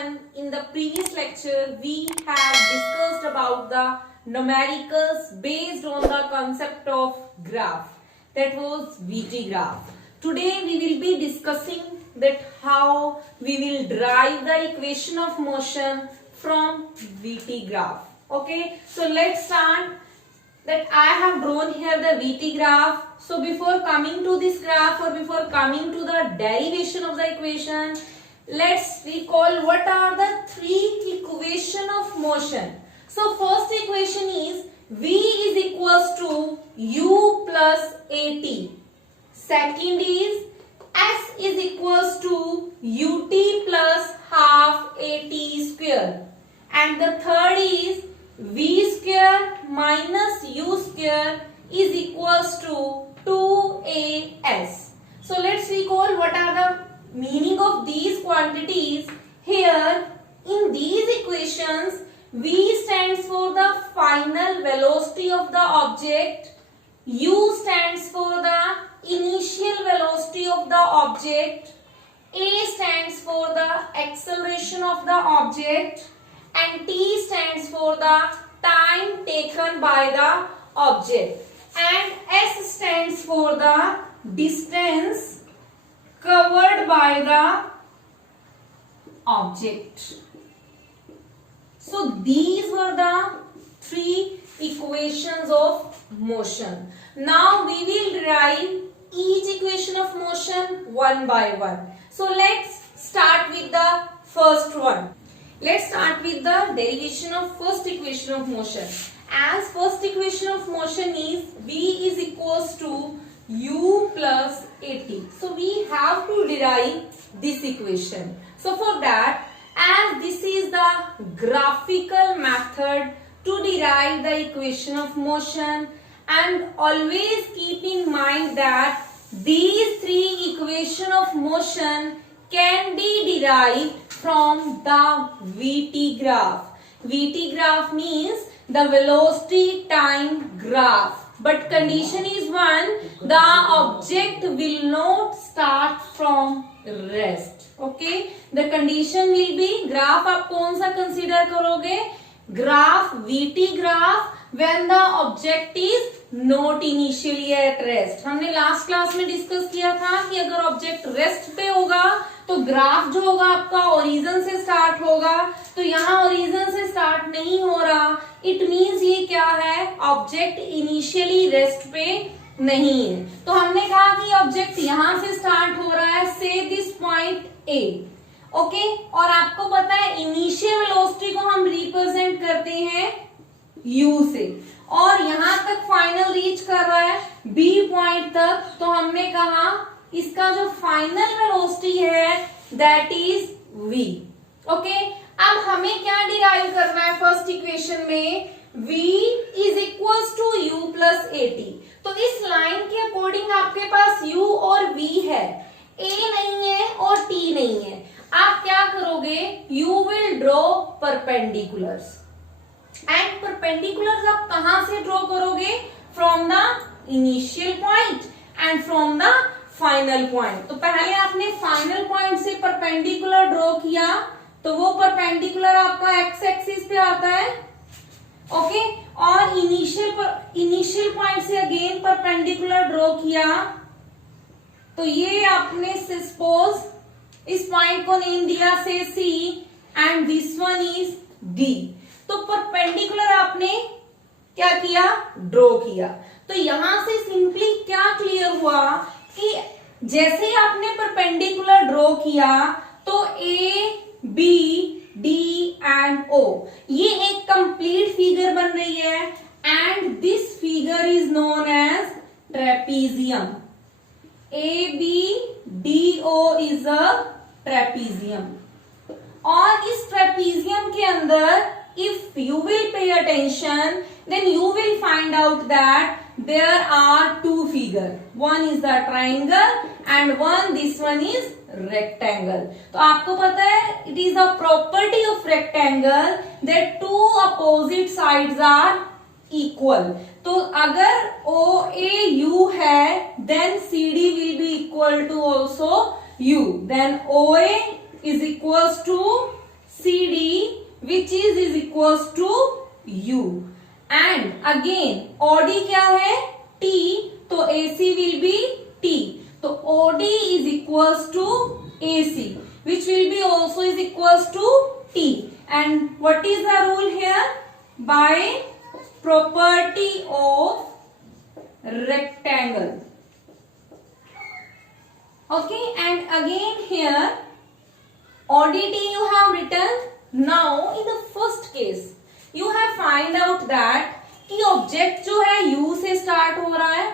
everyone, in the previous lecture we have discussed about the numericals based on the concept of graph, that was VT graph. Today we will be discussing that how we will derive the equation of motion from VT graph. Okay, so let's start. That I have drawn here the VT graph. So before coming to this graph or before coming to the derivation of the equation, let's recall what are the three equation of motion. So first equation is V is equals to U plus AT. Second is S is equals to UT plus half AT square. And the third is V square minus U square is equals to 2AS. So let's recall what are the meaning of these quantities. Here in these equations, V stands for the final velocity of the object, U stands for the initial velocity of the object, A stands for the acceleration of the object, and T stands for the time taken by the object, and S stands for the distance covered by the object. So these were the three equations of motion. Now we will derive each equation of motion one by one. So let's start with the first one. Let's start with the derivation of first equation of motion. As first equation of motion is V is equals to U plus AT. So we have to derive this equation. So for that, as this is the graphical method to derive the equation of motion, and always keep in mind that these three equation of motion can be derived from the VT graph. VT graph means the velocity time graph. But condition is one, the object will not start from rest. Okay, the condition will be graph आप कौन सा consider करोगे? Graph VT graph when the object is not initially at rest. हमने last class में discuss किया था कि अगर ऑब्जेक्ट रेस्ट पे होगा तो ग्राफ जो होगा आपका ओरिजिन से स्टार्ट होगा, तो यहाँ ओरिजिन से स्टार्ट नहीं हो रहा, इट मीन्स ये क्या है, ऑब्जेक्ट इनिशियली रेस्ट पे नहीं है. तो हमने कहा कि ऑब्जेक्ट यहाँ से स्टार्ट हो रहा है, से दिस पॉइंट ए. ओके, और आपको पता है इनिशियल वेलोसिटी को हम रिप्रेजेंट करते हैं यू से, और यहां तक फाइनल रीच कर रहा है बी पॉइंट तक, तो हमने कहा इसका जो फाइनल वेलोसिटी है दैट इज v. ओके, अब हमें क्या डिराइव करना है फर्स्ट इक्वेशन में, v is equals to u plus AT. तो इस लाइन के अकॉर्डिंग आपके पास u और v है, a नहीं है और t नहीं है. आप क्या करोगे, you will draw perpendiculars. And perpendicular आप कहां से ड्रॉ करोगे, from the initial point and from the final point. तो पहले आपने फाइनल पॉइंट से परपेंडिकुलर ड्रॉ किया, तो वो परपेंडिकुलर आपका एक्स एक्सिस पे आता है. ओके, और इनिशियल पॉइंट से अगेन परपेंडिकुलर ड्रॉ किया, तो ये आपने सपोज इस पॉइंट को नेम दिया से C and this one is D. तो परपेंडिकुलर आपने क्या किया, ड्रॉ किया. तो यहां से सिंपली क्या क्लियर हुआ कि जैसे ही आपने परपेंडिकुलर ड्रॉ किया तो A B D and O ये एक कंप्लीट फिगर बन रही है, and this figure is known as trapezium. A B D O is a trapezium. और इस ट्रेपीजियम के अंदर if you will pay attention, then you will find out that there are two figures. One is the triangle and this one is rectangle. तो आपको पता है it is a property of rectangle that two opposite sides are equal. तो अगर OAU है then CD will be equal to also U. Then OA is equals to CD which is equals to U. And again OD क्या है? T, तो AC will be T. तो OD is equals to AC, which will be also is equals to T. And what is the rule here? By property of rectangle. Okay, and again here ODT you have written. Now in the first case you have find out that कि object जो है U से start हो रहा है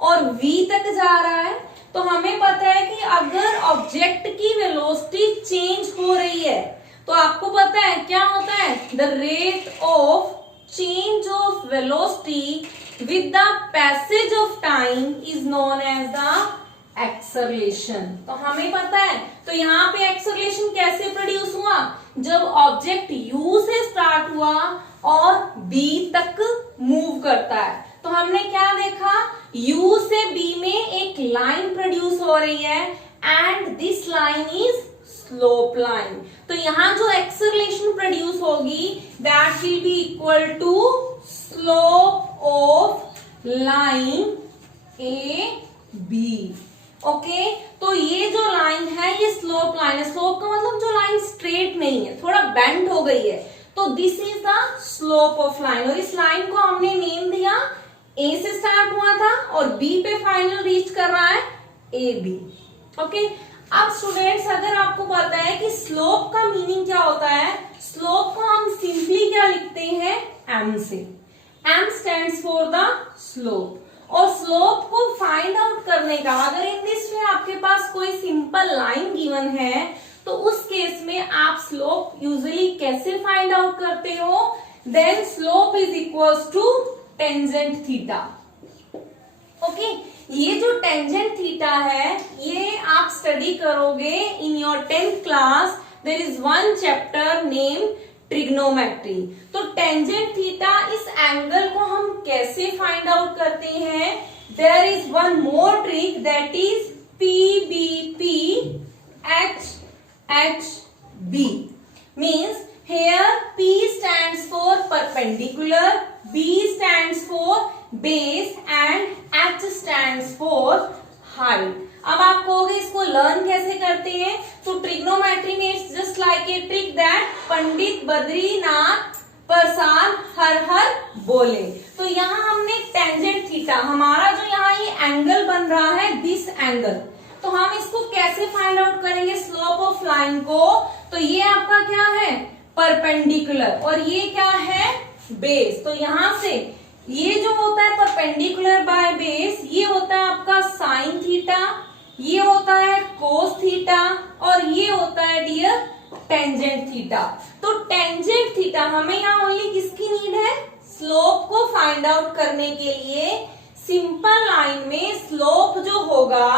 और V तक जा रहा है, तो हमें पता है कि अगर ऑब्जेक्ट की वेलोसिटी चेंज हो रही है तो आपको पता है क्या होता है? The rate of change of velocity with the passage of time is known as the acceleration. तो हमें पता है. तो यहाँ पे एक्सेलरेशन कैसे प्रोड्यूस हुआ? जब ऑब्जेक्ट U से स्टार्ट हुआ और B तक मूव करता है. तो हमने क्या देखा? U से B में एक लाइन प्रोड्यूस हो रही है and this line is slope line. तो यहाँ जो एक्सेलरेशन प्रोड्यूस होगी that will be equal to slope of line AB. Okay, तो ये जो लाइन है ये स्लोप लाइन है. स्लोप का मतलब जो लाइन स्ट्रेट नहीं है, थोड़ा बेंड हो गई है, तो this is the slope of line. और इस लाइन को हमने नेम दिया, ए से स्टार्ट हुआ था और बी पे फाइनल रीच कर रहा है AB. ओके, अब स्टूडेंट्स अगर आपको पता है कि स्लोप का मीनिंग क्या होता है, स्लोप को हम सिंपली क्या लिखते हैं? M से. M stands for the slope. और स्लोप को फाइंड आउट करने का, अगर इन दिस में आपके पास कोई सिंपल लाइन गिवन है तो उस केस में आप स्लोप यूजुअली कैसे फाइंड आउट करते हो? Then slope is equals to tangent theta. Okay, ये जो टेंजेंट थीटा है ये आप स्टडी करोगे in your 10th class. There is one chapter name trigonometry. तो टेंजेंट थीटा, इस एंगल को हम कैसे फाइंड आउट करते हैं? There is one more trick that is PBP HHB. Means here P stands for perpendicular, B stands for base and H stands for height. अब आप कहोगे इसको लर्न कैसे करते हैं? तो ट्रिग्नोमेट्री में it's just like a trick that Pandit Badrinath Prasad हर हर बोले. तो यहाँ हमने टेंजेंट थीटा, हमारा जो यहाँ ये एंगल बन रहा है दिस एंगल, तो हम इसको कैसे फाइंड आउट करेंगे स्लोप ऑफ लाइन को? तो ये आपका क्या है? परपेंडिकुलर, और ये क्या है? बेस. तो यहाँ से ये जो होता है परपेंडिकुलर बाय बेस, ये होता है आपका साइन थीटा, ये होता है कोस थीटा, और ये होता है डियर टेंजेंट थीटा. तो टेंजेंट थीटा हमें यहाँ ओनली किसकी नीड है? स्लोप को फाइंड आउट करने के लिए. सिंपल लाइन में स्लोप जो होगा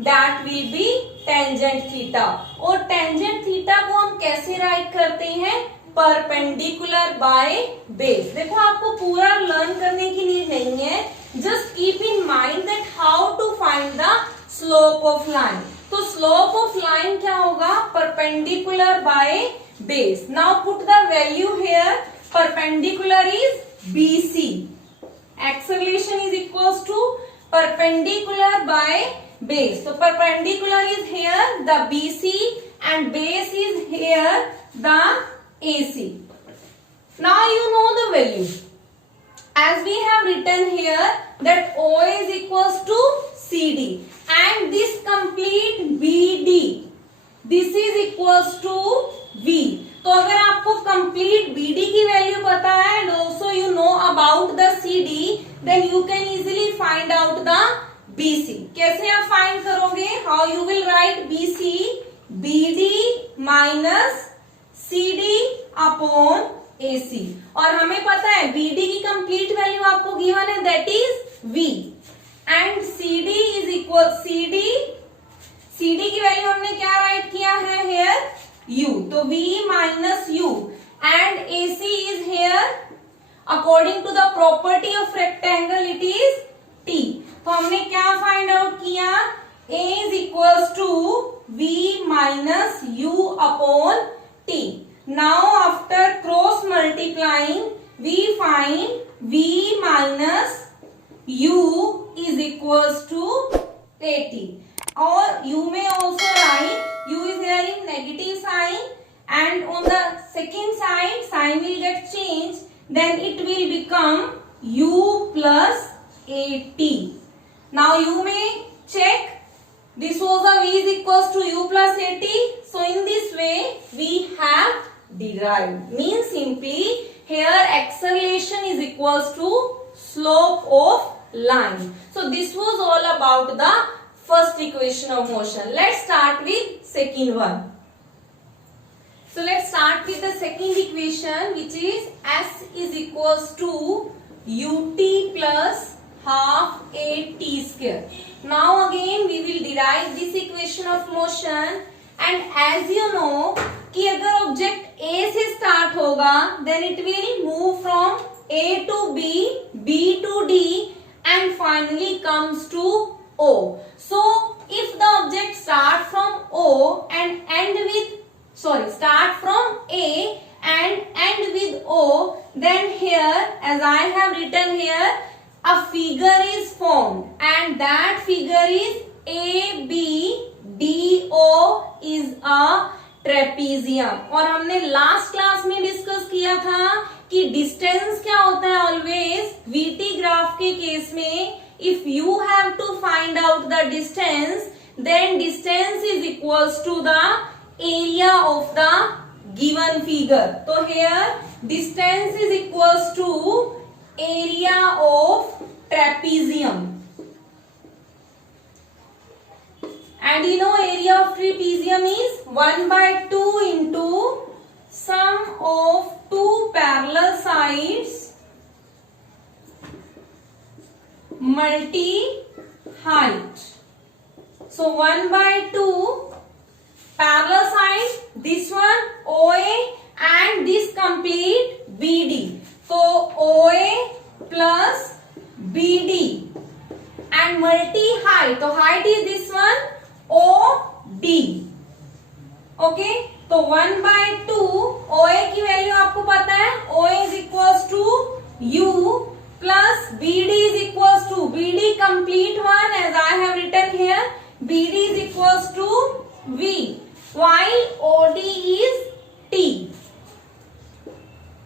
that will be tangent theta. और टेंजेंट थीटा को हम कैसे राइट करते हैं? Perpendicular by base. देखो आपको पूरा लर्न करने की नीड नहीं है, just keep in mind that how to find the slope of line. तो स्लोप ऑफ लाइन क्या होगा? Perpendicular by base. Now put the value here. Perpendicular is BC. Acceleration is equals to perpendicular by base. So perpendicular is here the BC and base is here the AC. Now you know the value. As we have written here that OA is equals to CD and this complete BD, this is equals to V. तो अगर आपको complete BD की value पता है and also you know about the CD, then you can easily find out the BC. कैसे आप find करोगे? How you will write BC? BD minus CD upon AC. और हमें पता है BD की कंप्लीट वैल्यू आपको गिवन है that is V and CD is equal CD की वैल्यू हमने क्या राइट किया है हेयर? U. तो V minus U and AC is here according to the property of rectangle it is T. तो हमने क्या फाइंड आउट किया? A is equals to V minus U upon T. Now after cross multiplying, we find v minus u is equals to 80. Or you may also write u is here in negative sign, and on the second side sign will get changed, then it will become u plus 80. Now you may check, this was a v is equals to u plus 80. So in this way we have derived. Means simply here acceleration is equals to slope of line. So this was all about the first equation of motion. Let's start with second one. So let's start with the second equation, which is s is equals to ut plus half a t square. Now again we will derive this equation of motion, and as you know कि अगर object A से start होगा then it will move from A to B, B to D and finally comes to O. So if the object start from O and end with start from A and end with O, then here as I have written here, a figure is formed and that figure is ABDO is a trapezium. और हमने last class में discuss किया था कि distance क्या होता है always VT graph के केस में. If you have to find out the distance, then distance is equals to the area of the given figure. तो here distance is equals to area of trapezium. And you know area of trapezium is 1 by 2 into sum of two parallel sides multi height. So 1 by 2 parallel sides, this one OA and this complete BD. So OA plus BD and multi height. So height is this one OD. Okay, तो 1 by 2 OA की value आपको पता है, OA is equals to U plus BD is equals to BD complete one as I have written here, BD is equals to V while OD is T.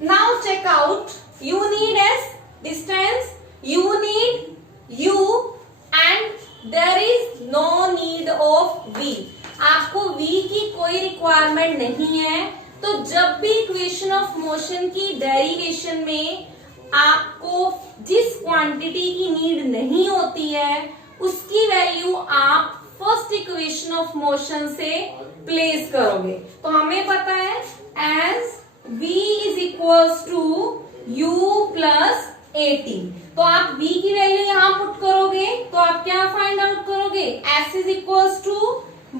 Now check out, you need S distance, you need U and there is no need of V. आपको V की कोई requirement नहीं है. तो जब भी equation of motion की derivation में आपको जिस क्वांटिटी की नीड नहीं होती है उसकी वैल्यू आप फर्स्ट इक्वेशन ऑफ मोशन से प्लेस करोगे. तो हमें पता है as V is equals to U plus 80. तो आप v की वैल्यू यहाँ पुट करोगे तो आप क्या फाइंड आउट करोगे, s is equals to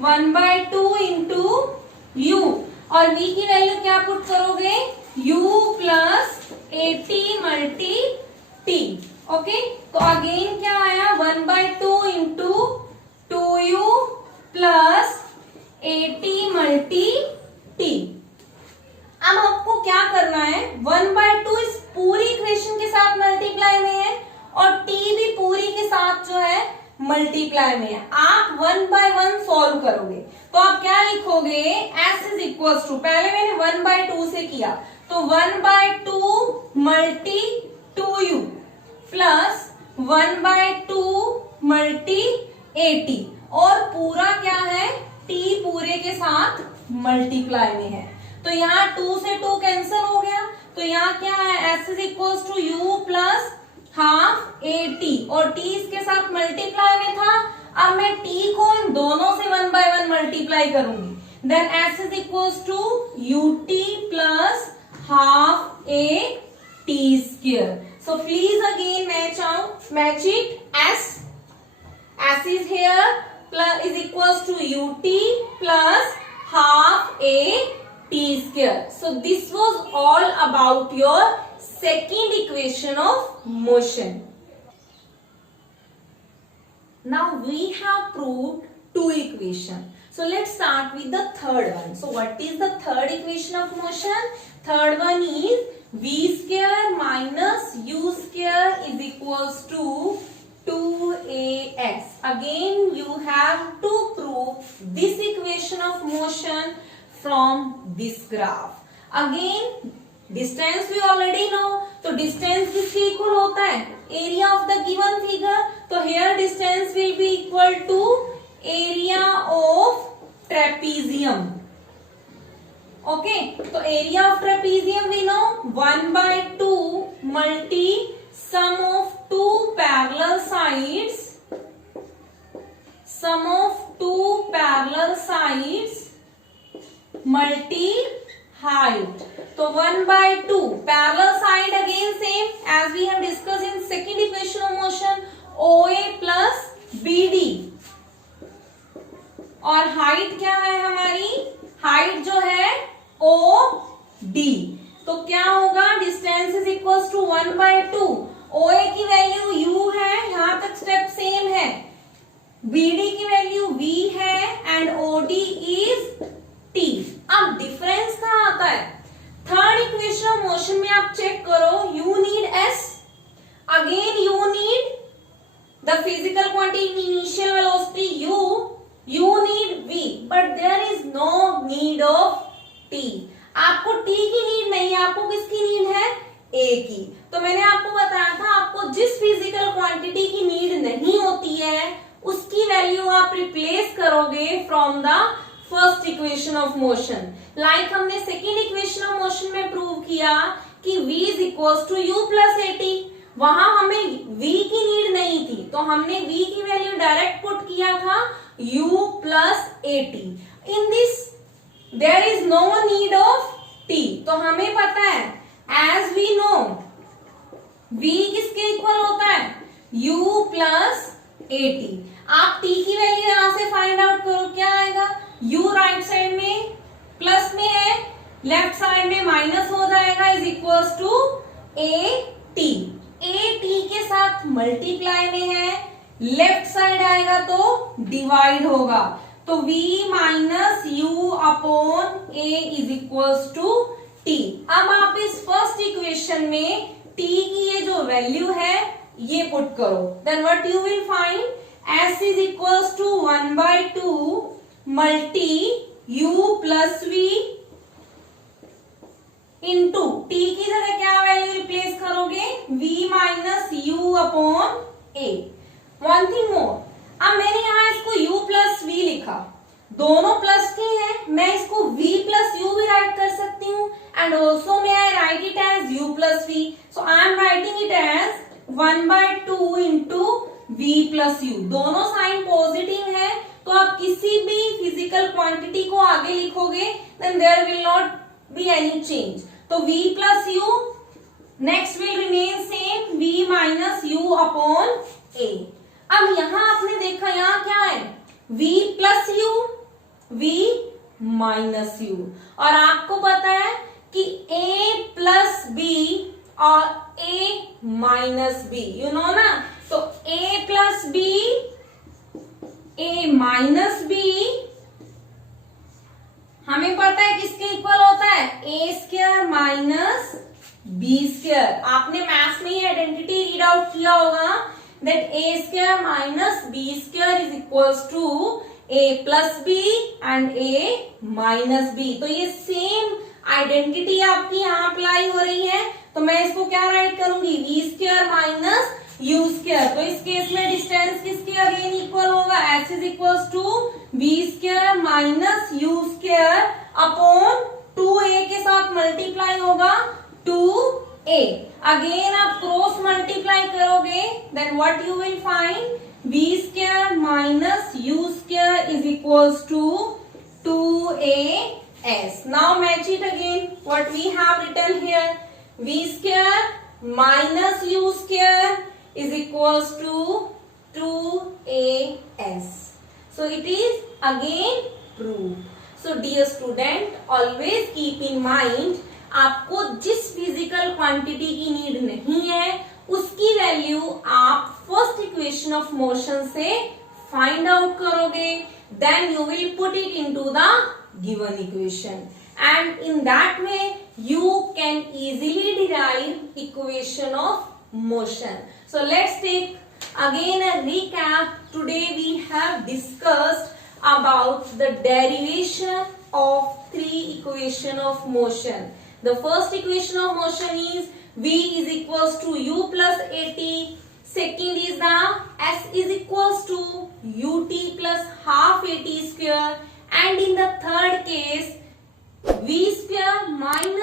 1 by 2 into u और v की वैल्यू क्या पुट करोगे, u plus 80 multi t. Okay, तो अगेन क्या आया 1 by 2 into 2u plus 80 multi t. अब आपको क्या करना है, 1 by 2 इस पूरी इक्वेशन के साथ मल्टीप्लाई में है और t भी पूरी के साथ जो है मल्टीप्लाई में है. आप 1 by 1 सॉल्व करोगे तो आप क्या लिखोगे, s इज इक्वल्स टू, पहले मैंने 1 by 2 से किया तो 1 by 2 multi 2u plus 1 by 2 multi 80 और पूरा क्या है t पूरे के साथ मल्टीप्लाई में है. तो यहाँ 2 से 2 कैंसिल हो गया तो यहाँ क्या है, s is equals to u plus half 80 और t इसके साथ मल्टीप्लाई में था. अब मैं t को इन दोनों से 1 by 1 मल्टीप्लाई करूंगी, then s is equals to ut plus half a t square. So please again match it. s is here plus is equals to ut plus half a t square. So this was all about your second equation of motion. Now we have proved two equations. equation. So let's start with the third one. So what is the third equation of motion? Third one is v square minus u square is equals to 2as. Again you have to prove this equation of motion from this graph. Again distance we already know, तो distance किसके equal होता है? Area of the given figure. तो here distance will be equal to area of trapezium. Okay, तो area of trapezium we know 1/2 multi sum of two parallel sides, sum of two parallel sides multi height. So 1/2 parallel side again same as we have discussed in second equation of motion, OA plus BD. और height क्या है हमारी? height जो है OD. तो क्या होगा? distance is equals to 1/2. OA की वैल्यू U है, यहां तक स्टेप सेम है. BD की वैल्यू V है एंड OD इज T. अब डिफरेंस कहाँ आता है? थर्ड इक्वेशन ऑफ मोशन में आप चेक करो, you need S, again you need the physical quantity initial velocity you need V, but there is no need of T. आपको T की need नहीं है, आपको किसकी नीड है? A की. तो मैंने आपको बताया था, आपको जिस फिजिकल क्वांटिटी की नीड नहीं होती है उसकी वैल्यू आप रिप्लेस करोगे from the first equation of motion. Like हमने सेकेंड इक्वेशन ऑफ मोशन में प्रूव किया कि v is equals to u plus at. वहां हमें v की नीड नहीं थी, तो हमने v की वैल्यू डायरेक्ट पुट किया था u plus at. In this there is no need of t. तो हमें पता है, एज वी नो v किसके इक्वल होता है? u plus at. आप t की वैल्यू यहां से फाइंड आउट करो, क्या आएगा? u राइट साइड में प्लस में है, लेफ्ट साइड में माइनस हो जाएगा, is equals to a t. A t के साथ मल्टीप्लाई में है, लेफ्ट साइड आएगा तो डिवाइड होगा. तो v minus u upon a is equals to t. अब आप इस फर्स्ट इक्वेशन में t की ये जो वैल्यू है ये पुट करो, then what you will find? s is equals to 1/2 multi u plus v into t की जगह क्या वैल्यू रिप्लेस करोगे? v minus u upon a. One thing more, अब मैंने यहाँ इसको u प्लस v लिखा, दोनों प्लस के हैं, मैं इसको v प्लस u भी राइट कर सकती हूँ and also may I write it as u plus v. So I am writing it as 1/2 into v plus u. दोनों साइन पॉजिटिव है, तो आप किसी भी फिजिकल क्वांटिटी को आगे लिखोगे then there will not be any change. तो v plus u next will remain same, v minus u upon a. अब यहां आपने देखा, यहां क्या है? v plus u, v minus u. और आपको पता है कि a प्लस b और a minus b, you know ना. तो a plus b, a minus b हमें पता है किसके इक्वल होता है? a square minus b square. आपने मैथ्स में ही आइडेंटिटी रीड आउट किया होगा that a square minus b square is equals to a plus b and a minus b. तो ये सेम आइडेंटिटी आपकी यहाँ अप्लाई हो रही है, तो मैं इसको क्या राइट करूंगी? v square minus u square. तो इस केस में डिस्टेंस किसके अगेन इक्वल होगा? s is equals to v square minus u square upon 2a के साथ मल्टीप्लाई होगा 2a. अगेन आप क्रॉस मल्टीप्लाई करोगे then what you will find? v square minus u square is equals to 2as. Now match it again what we have written here, v square minus u square is equals to 2as. So it is again proved. So dear student, always keep in mind, आपको जिस physical quantity की need नहीं है उसकी value आप first equation of motion से find out करोगे. then you will put it into the given equation, and in that way you can easily derive equation of motion. So let's take again a recap. Today we have discussed about the derivation of three equation of motion. The first equation of motion is V is equals to U plus AT. Second is the S is equals to UT plus half AT square. And in the third case, V square minus